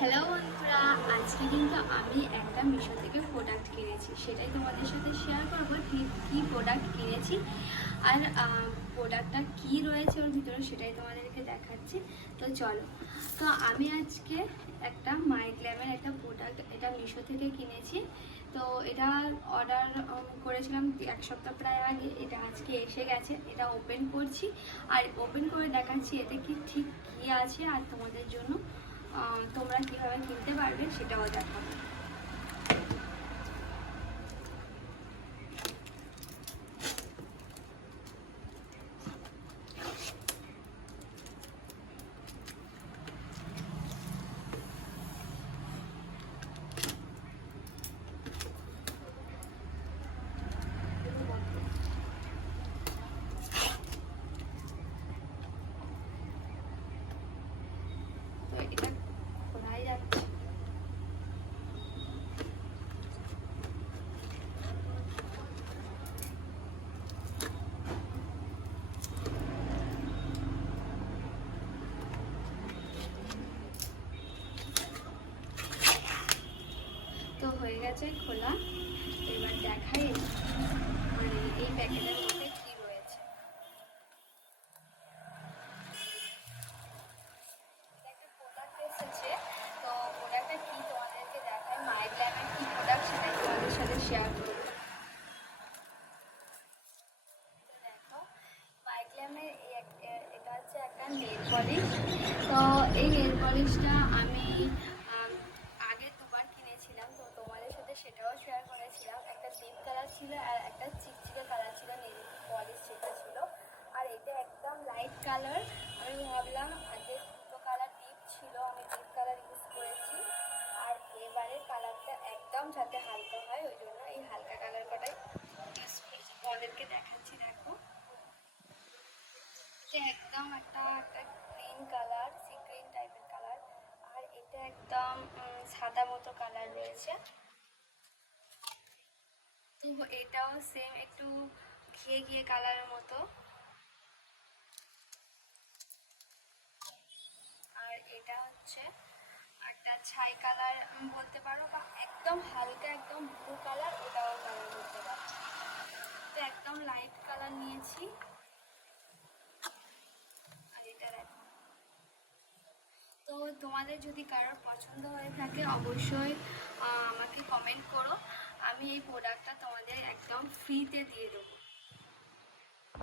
Hello বন্ধুরা, আজকে কিন্তু আমি একটা মিশো থেকে প্রোডাক্ট কিনেছি, সেটাই তোমাদের সাথে শেয়ার করবো ঠিক কী প্রোডাক্ট কিনেছি আর প্রোডাক্টটা কি রয়েছে ওর ভিতরে সেটাই তোমাদেরকে দেখাচ্ছি। তো চলো, তো আমি আজকে একটা মাইগ্ল্যামের একটা প্রোডাক্ট এটা মিশো থেকে কিনেছি। তো এটা অর্ডার করেছিলাম এক সপ্তাহ প্রায় আগে, এটা আজকে এসে গেছে। এটা ওপেন করছি আর ওপেন করে দেখাচ্ছি এতে কি ঠিক কী আছে আর তোমাদের জন্য তোমরা কীভাবে কিনতে পারবে সেটাও দেখাবো। তো এটা খোলাই যাচ্ছে। তো হয়ে গেছে খোলা, এবার দেখাই মানে এই প্যাকেটের মধ্যে কি রয়েছে। একটা প্রোডাক্ট এসেছে, তো প্রোডাক্টটা কি তোমাদেরকে দেখাই, মাইগ্ল্যামের কি প্রোডাক্ট সেটাই তোমাদের সাথে শেয়ার করবো। দেখো, মাইগ্ল্যামের এটা হচ্ছে একটা নেল পলিশ। তো এই নেল পলিশটা আমি আগে দুবার কিনেছিলাম, তো তোমাদের সাথে সেটাও শেয়ার করেছিলাম। একটা ডিপ কালার ছিল আর একটা চিকচিকে কালার ছিল নেল পলিশ যেটা ছিল, আর এটা একদম লাইট কালার। আমি ভাবলাম আগে দুটো কালার ডিপ ছিল, আমি ডিপ কালার ইউজ করেছি, আর এবারে কালারটা একদম যাতে হালকা হয় ওই জন্য এই হালকা কালারটাই ইউজ করেছি। তোমাদেরকে দেখাচ্ছি, দেখো এটা একদম একটা গ্রিন কালার, সি গ্রিন টাইপের কালার, আর এটা একদম সাদা মতো কালার রয়েছে। তো এটাও সেম একটু ঘিয়ে ঘিয়ে কালারের মতো, আর এটা হচ্ছে একটা ছাই কালার বলতে পারো, বা একদম হালকা একদম ব্লু কালার, এটাও কালার বলতে পারো। তো একদম লাইট কালার নিয়েছি। আর এটা দেখো, তো তোমাদের যদি কারোর পছন্দ হয়ে থাকে অবশ্যই আমাকে কমেন্ট করো, আমি এই প্রোডাক্টটা তোমাদের একদম ফ্রিতে দিয়ে দেবো।